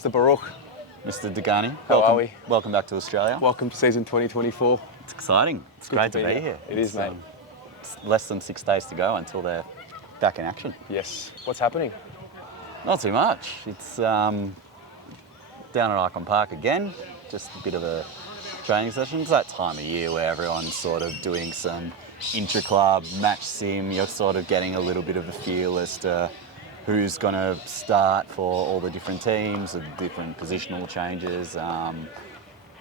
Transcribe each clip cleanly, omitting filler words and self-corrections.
Mr. Baruch. Mr. Degani, How are we? Welcome back to Australia. Welcome to season 2024. It's exciting. It's great to be here. It is, mate. It's less than 6 days to go until they're back in action. Yes. What's happening? Not too much. It's down at Icon Park again. Just a bit of a training session. It's that time of year where everyone's sort of doing some intra-club match sim. You're sort of getting a little bit of a feel as to who's going to start for all the different teams, the different positional changes. I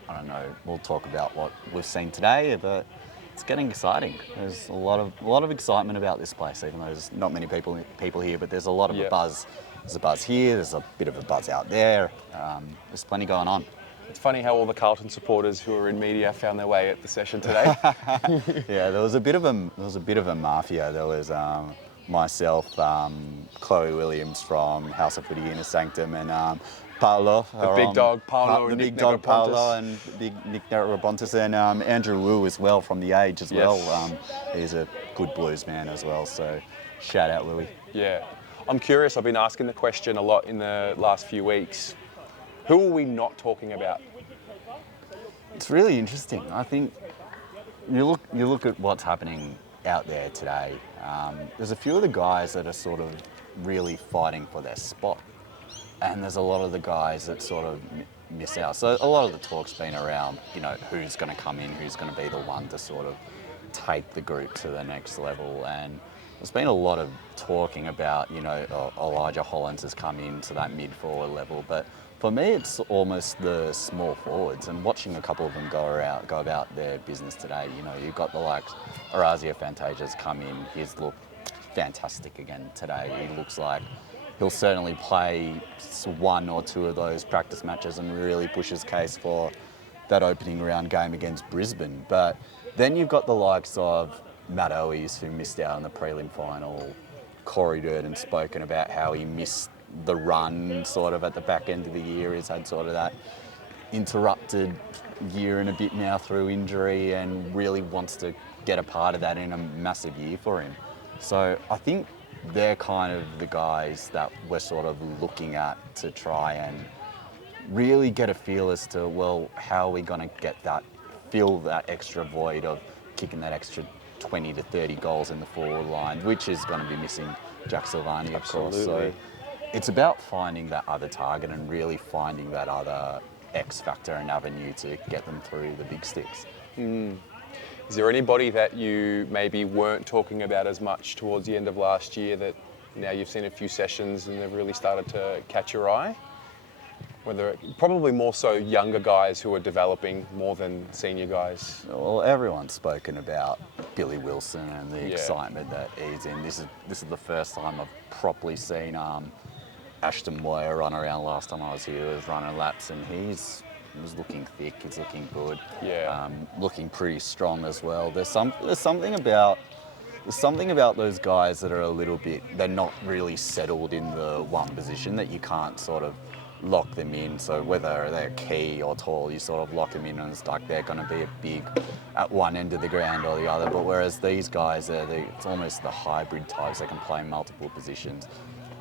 don't know. We'll talk about what we've seen today, but it's getting exciting. There's a lot of excitement about this place, even though there's not many people here. But there's a lot of a buzz. There's a buzz here. There's a bit of a buzz out there. There's plenty going on. It's funny how all the Carlton supporters who are in media found their way at the session today. Yeah, there was a bit of a mafia. There was myself, Chloe Williams from House of Footy Inner Sanctum, and Paolo. The big dog Paolo, the big dog Paolo, and big Nick Nerabontis, and Andrew Wu as well from The Age as well. He's a good blues man as well, so shout out Louis. Yeah. I'm curious, I've been asking the question a lot in the last few weeks. Who are we not talking about? It's really interesting. I think you look at what's happening out there today. There's a few of the guys that are sort of really fighting for their spot, and there's a lot of the guys that sort of miss out. So a lot of the talk's been around, who's going to come in, who's going to be the one to sort of take the group to the next level. And there's been a lot of talking about, Elijah Hollins has come into that mid-forward level, but for me, it's almost the small forwards, and watching a couple of them go about their business today. You've got the likes Orazio Fantasia's come in. He's looked fantastic again today. He looks like he'll certainly play one or two of those practice matches and really push his case for that opening round game against Brisbane. But then you've got the likes of Matt Owies, who missed out on the prelim final. Corey Durden's spoken about how he missed the run sort of at the back end of the year. He's had sort of that interrupted year and a bit now through injury, and really wants to get a part of that in a massive year for him. So I think they're kind of the guys that we're sort of looking at to try and really get a feel as to, well, how are we going to fill that extra void of kicking that extra 20 to 30 goals in the forward line, which is going to be missing Jack Silvani, of course. So it's about finding that other target and really finding that other X factor and avenue to get them through the big sticks. Is there anybody that you maybe weren't talking about as much towards the end of last year that now you've seen a few sessions and they've really started to catch your eye? Probably more so younger guys who are developing more than senior guys. Well, everyone's spoken about Billy Wilson and the excitement that he's in. This is the first time I've properly seen Ashton Moyer run around. Last time I was here, he was running laps, and he was looking thick. He's looking good. Yeah. Looking pretty strong as well. There's something about those guys that are a little bit. They're not really settled in the one position, that you can't sort of lock them in. So whether they're key or tall, you sort of lock them in, and it's like they're going to be a big at one end of the ground or the other. But whereas these guys, it's almost the hybrid types. They can play multiple positions.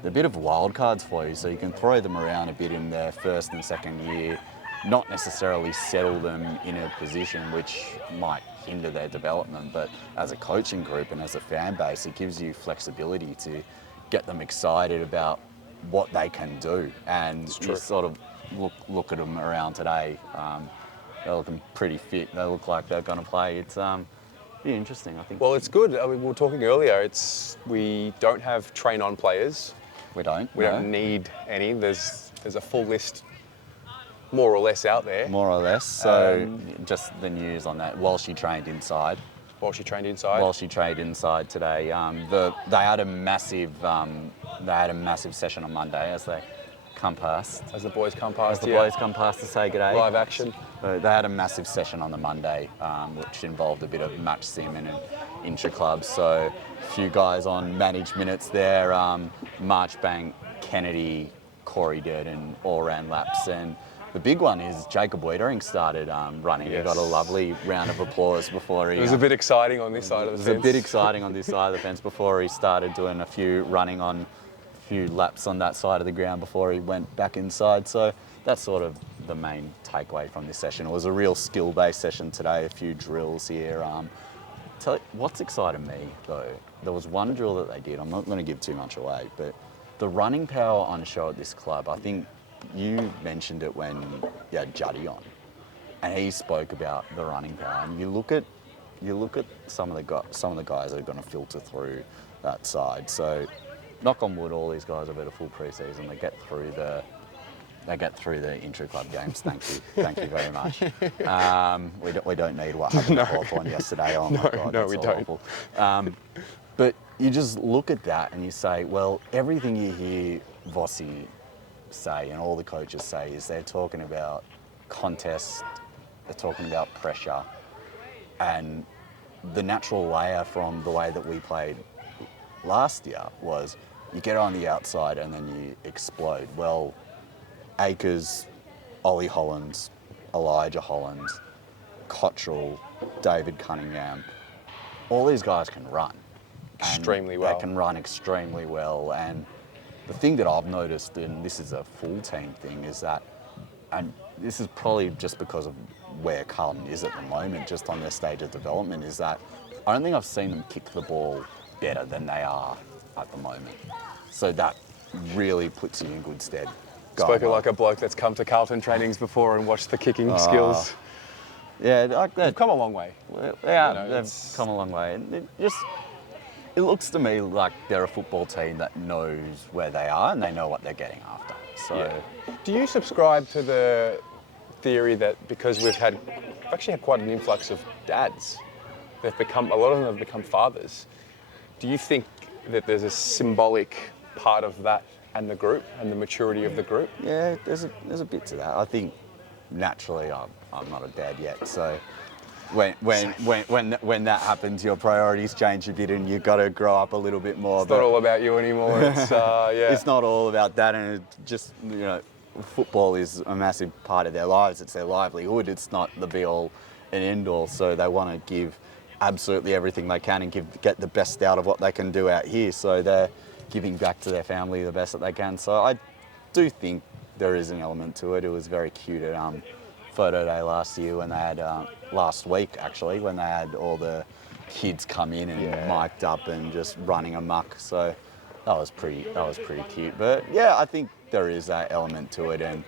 They're a bit of wild cards for you, so you can throw them around a bit in their first and second year, not necessarily settle them in a position which might hinder their development. But as a coaching group and as a fan base, it gives you flexibility to get them excited about what they can do. And you sort of look at them around today. They're looking pretty fit. They look like they're going to play. It's be interesting, I think. Well, it's good. I mean, we were talking earlier. We don't have train-on players. We don't need any. There's a full list, more or less, out there. More or less. So just the news on that. While she trained inside today, they had a massive session on Monday as they come past. As the boys come past. Boys come past to say g'day. Live action. So they had a massive session on the Monday, which involved a bit of match sim and intra-club. So a few guys on managed minutes there. Marchbank, Kennedy, Corey Durden all ran laps, and the big one is Jacob Wiedering started running. Yes. He got a lovely round of applause before he... It was a bit exciting on this side of the fence. It was a bit exciting on this side of the fence before he started doing a few running on few laps on that side of the ground before he went back inside. So that's sort of the main takeaway from this session. It was a real skill-based session today, a few drills here. Tell you, what's excited me, though, there was one drill that they did, I'm not going to give too much away, but the running power on show at this club, I think you mentioned it when you had Juddy on, and he spoke about the running power, and you look at some of the guys that are going to filter through that side. So, knock on wood, all these guys have had a full pre-season. They get through the intra-club games. Thank you very much. We don't need what happened to Hawthorn yesterday. Oh my God, no, that's we so don't. Awful. But you just look at that and you say, well, everything you hear Vossi say and all the coaches say is they're talking about contest, they're talking about pressure, and the natural layer from the way that we played last year was you get on the outside and then you explode. Well, Akers, Ollie Hollands, Elijah Hollands, Cottrell, David Cunningham, all these guys can run. Extremely well. They can run extremely well. And the thing that I've noticed, and this is a full team thing, is that, and this is probably just because of where Carlton is at the moment, just on their stage of development, is that I don't think I've seen them kick the ball better than they are at the moment. So that really puts you in good stead. Spoken like a bloke that's come to Carlton trainings before and watched the kicking skills. Yeah, like that. They've come a long way. Yeah, You know, they've come a long way. And it looks to me like they're a football team that knows where they are and they know what they're getting after. So, yeah. Do you subscribe to the theory that because we've actually had quite an influx of dads, a lot of them have become fathers. Do you think that there's a symbolic part of that and the group and the maturity of the group? Yeah, there's a bit to that. I think naturally I'm not a dad yet, so when that happens, your priorities change a bit, and you've got to grow up a little bit more. It's not all about you anymore. It's yeah. It's not all about that, and it just football is a massive part of their lives. It's their livelihood. It's not the be all and end all. So they want to give absolutely everything they can and get the best out of what they can do out here. So they're giving back to their family the best that they can. So I do think there is an element to it. It was very cute at photo day last year when they had last week actually when they had all the kids come in and mic'd up and just running amok. So that was pretty cute. But yeah, I think there is that element to it, and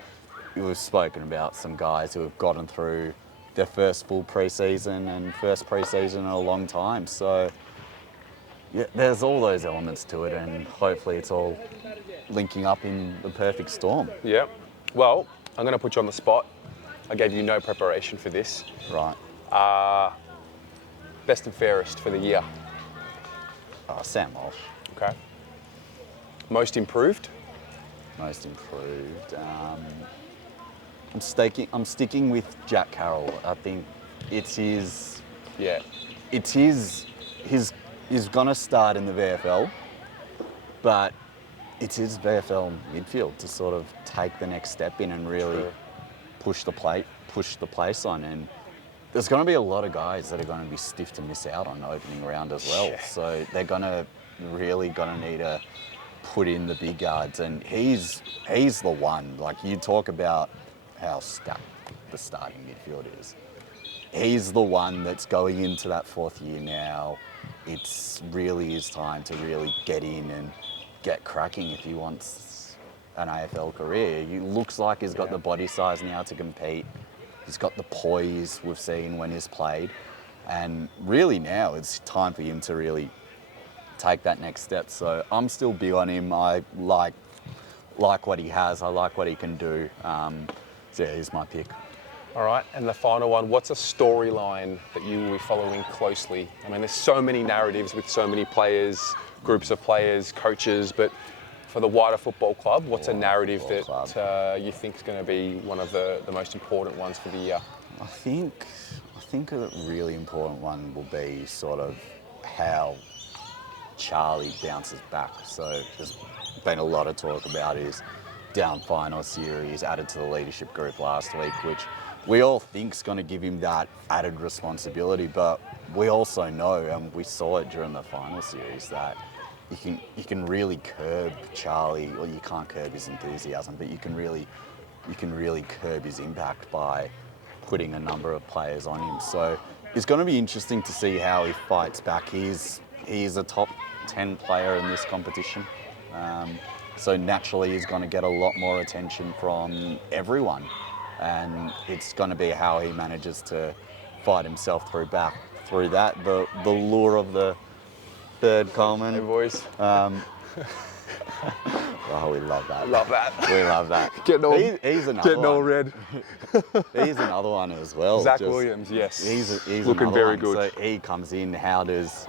we've spoken about some guys who have gotten through their first full pre-season and first pre-season in a long time. So yeah, there's all those elements to it, and hopefully it's all linking up in the perfect storm. Yeah. Well, I'm going to put you on the spot. I gave you no preparation for this. Right. Best and fairest for the year. Sam Walsh. Okay. Most improved. Most improved. I'm sticking with Jack Carroll. I think it's his. Yeah. It's his. He's gonna start in the VFL, but it's his VFL midfield to sort of take the next step in and really push the place on. And there's going to be a lot of guys that are going to be stiff to miss out on the opening round as well. Yeah. So they're really gonna need to put in the big yards, and he's the one. Like, you talk about how stacked the starting midfield is. He's the one that's going into that fourth year now. It's really his time to really get in and get cracking if he wants an AFL career. He looks like he's got the body size now to compete. He's got the poise we've seen when he's played. And really now it's time for him to really take that next step. So I'm still big on him. I like what he has. I like what he can do. So yeah, he's my pick. All right, and the final one, what's a storyline that you will be following closely? I mean, there's so many narratives with so many players, groups of players, coaches, but for the wider football club, what's a narrative that you think is going to be one of the most important ones for the year? I think a really important one will be sort of how Charlie bounces back. So there's been a lot of talk about his down final series, added to the leadership group last week, which we all think is going to give him that added responsibility, but we also know, and we saw it during the final series, that you can really curb Charlie. Well, you can't curb his enthusiasm, but you can really curb his impact by putting a number of players on him. So it's going to be interesting to see how he fights back. He's a top 10 player in this competition. So naturally he's going to get a lot more attention from everyone. And it's going to be how he manages to fight himself through that. The lure of the third Coleman. Hey boys. Oh, we love that. Love that. We love that. He's another getting one. all red. He's another one as well. Zach Williams, yes. He's looking very one. good. So he comes in. How does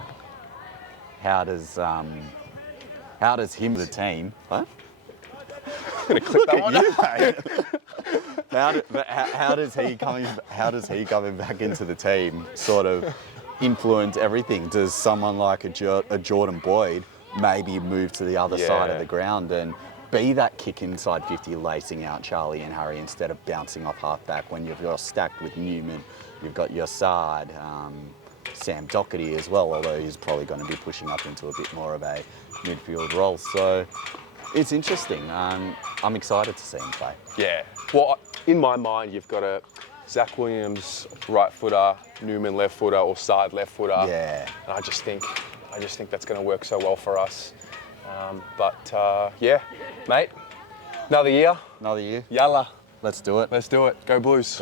him the team? What? I'm gonna clip that one. How does he coming back into the team sort of influence everything? Does someone like a Jordan Boyd maybe move to the other side of the ground and be that kick inside 50, lacing out Charlie and Harry instead of bouncing off half-back when you're stacked with Newman, you've got your Saad, Sam Doherty as well, although he's probably going to be pushing up into a bit more of a midfield role. So it's interesting. I'm excited to see him play. Yeah. Well, in my mind, you've got a Zach Williams right footer, Newman left footer, or Saad left footer. Yeah. And I just think that's going to work so well for us. Yeah, mate. Another year. Another year. Yalla. Let's do it. Let's do it. Go Blues.